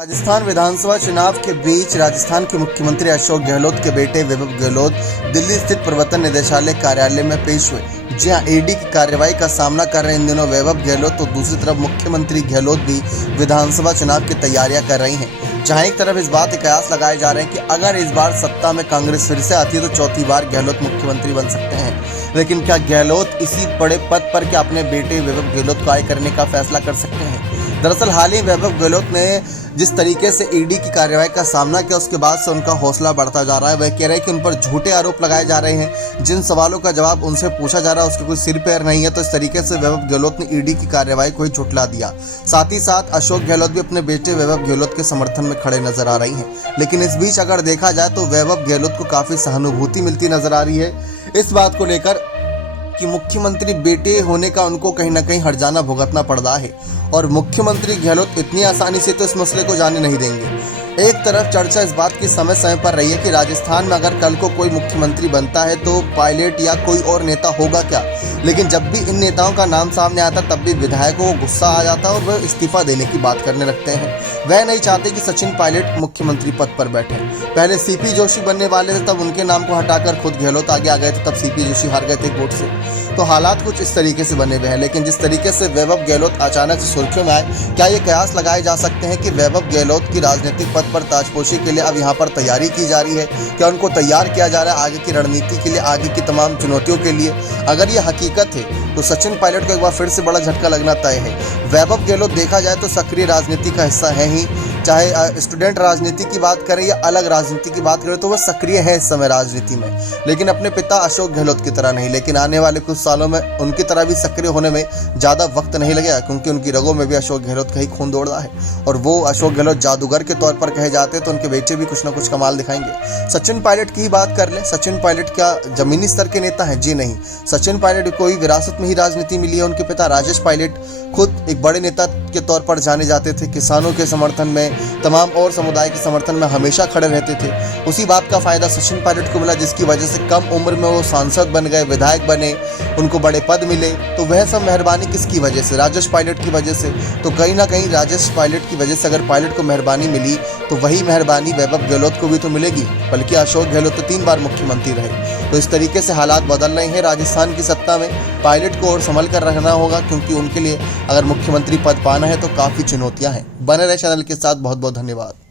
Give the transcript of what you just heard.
राजस्थान विधानसभा चुनाव के बीच राजस्थान के मुख्यमंत्री अशोक गहलोत के बेटे वैभव गहलोत दिल्ली स्थित प्रवर्तन निदेशालय कार्यालय में पेश हुए। जी हां, ईडी की कार्रवाई का सामना कर रहे इन दिनों वैभव गहलोत तो दूसरी तरफ मुख्यमंत्री गहलोत भी विधानसभा चुनाव की तैयारियां कर रही हैं। जहां एक तरफ इस बात के कयास लगाए जा रहे हैं कि अगर इस बार सत्ता में कांग्रेस फिर से आती है तो चौथी बार गहलोत मुख्यमंत्री बन सकते हैं। लेकिन क्या गहलोत इसी बड़े पद पर क्या अपने बेटे वैभव गहलोत को आगे करने का फैसला कर सकते हैं? दरअसल हाल ही वैभव गहलोत ने जिस तरीके से ईडी की कार्रवाई का सामना किया उसके बाद से उनका हौसला बढ़ता जा रहा है। वह कह रहे हैं कि उन पर झूठे आरोप लगाए जा रहे हैं, जिन सवालों का जवाब उनसे पूछा जा रहा है उसके कोई सिर पैर नहीं है। तो इस तरीके से वैभव गहलोत ने ईडी की कार्रवाई को ही झुठला दिया। साथ ही साथ अशोक गहलोत भी अपने बेटे वैभव गहलोत के समर्थन में खड़े नजर आ रही हैं। लेकिन इस बीच अगर देखा जाए तो वैभव गहलोत को काफी सहानुभूति मिलती नजर आ रही है इस बात को लेकर कि मुख्यमंत्री बेटे होने का उनको कहीं ना कहीं हर्जाना भुगतना पड़ रहा है और मुख्यमंत्री गहलोत इतनी आसानी से तो इस मसले को जाने नहीं देंगे। एक तरफ चर्चा इस बात की समय समय पर रही है कि राजस्थान में अगर कल को कोई मुख्यमंत्री बनता है तो पायलट या कोई और नेता होगा क्या। लेकिन जब भी इन नेताओं का नाम सामने आता तब भी विधायकों को गुस्सा आ जाता है और वह इस्तीफा देने की बात करने लगते हैं। वह नहीं चाहते कि सचिन पायलट मुख्यमंत्री पद पर बैठे। पहले सीपी जोशी बनने वाले थे, तब उनके नाम को हटाकर खुद गहलोत आगे आ गए थे, तब सीपी जोशी हार गए थे वोट से। तो हालात कुछ इस तरीके से बने हुए हैं। लेकिन जिस तरीके से वैभव गहलोत अचानक से सुर्खियों में आए, क्या ये कयास लगाए जा सकते हैं कि वैभव गहलोत की राजनीतिक पद पर ताजपोशी के लिए अब यहाँ पर तैयारी की जा रही है? क्या उनको तैयार किया जा रहा है आगे की रणनीति के लिए, आगे की तमाम चुनौतियों के लिए? अगर ये हकीकत है तो सचिन पायलट को एक बार फिर से बड़ा झटका लगना तय है। वैभव गहलोत देखा जाए तो सक्रिय राजनीति का हिस्सा है ही, चाहे स्टूडेंट राजनीति की बात करें या अलग राजनीति की बात करें तो वह सक्रिय है इस समय राजनीति में। लेकिन अपने पिता अशोक गहलोत की तरह नहीं। लेकिन आने वाले कुछ सालों में उनकी तरह भी सक्रिय होने में ज़्यादा वक्त नहीं लगेगा, क्योंकि उनकी रगों में भी अशोक गहलोत का ही खून दौड़ रहा है। और वो अशोक गहलोत जादूगर के तौर पर कहे जाते हैं तो उनके बेटे भी कुछ ना कुछ कमाल दिखाएंगे। सचिन पायलट की ही बात कर ले, सचिन पायलट क्या जमीनी स्तर के नेता हैं? जी नहीं। सचिन पायलट को ही विरासत में ही राजनीति मिली है। उनके पिता राजेश पायलट खुद एक बड़े नेता के तौर पर जाने जाते थे। किसानों के समर्थन में, तमाम और समुदाय के समर्थन में हमेशा खड़े रहते थे। उसी बात का फायदा सचिन पायलट को मिला, जिसकी वजह से कम उम्र में वो सांसद बन गए, विधायक बने, उनको बड़े पद मिले। तो वह सब मेहरबानी किसकी वजह से? राजेश पायलट की वजह से। तो कहीं ना कहीं राजेश पायलट की वजह से अगर पायलट को मेहरबानी मिली तो वही मेहरबानी वैभव गहलोत को भी तो मिलेगी। बल्कि अशोक गहलोत तो 3 बार मुख्यमंत्री रहे। तो इस तरीके से हालात बदल रहे हैं राजस्थान की सत्ता में। पायलट को और संभल कर रखना होगा, क्योंकि उनके लिए अगर मुख्यमंत्री पद पाना है तो काफ़ी चुनौतियां हैं। बने रहे चैनल के साथ। बहुत बहुत धन्यवाद।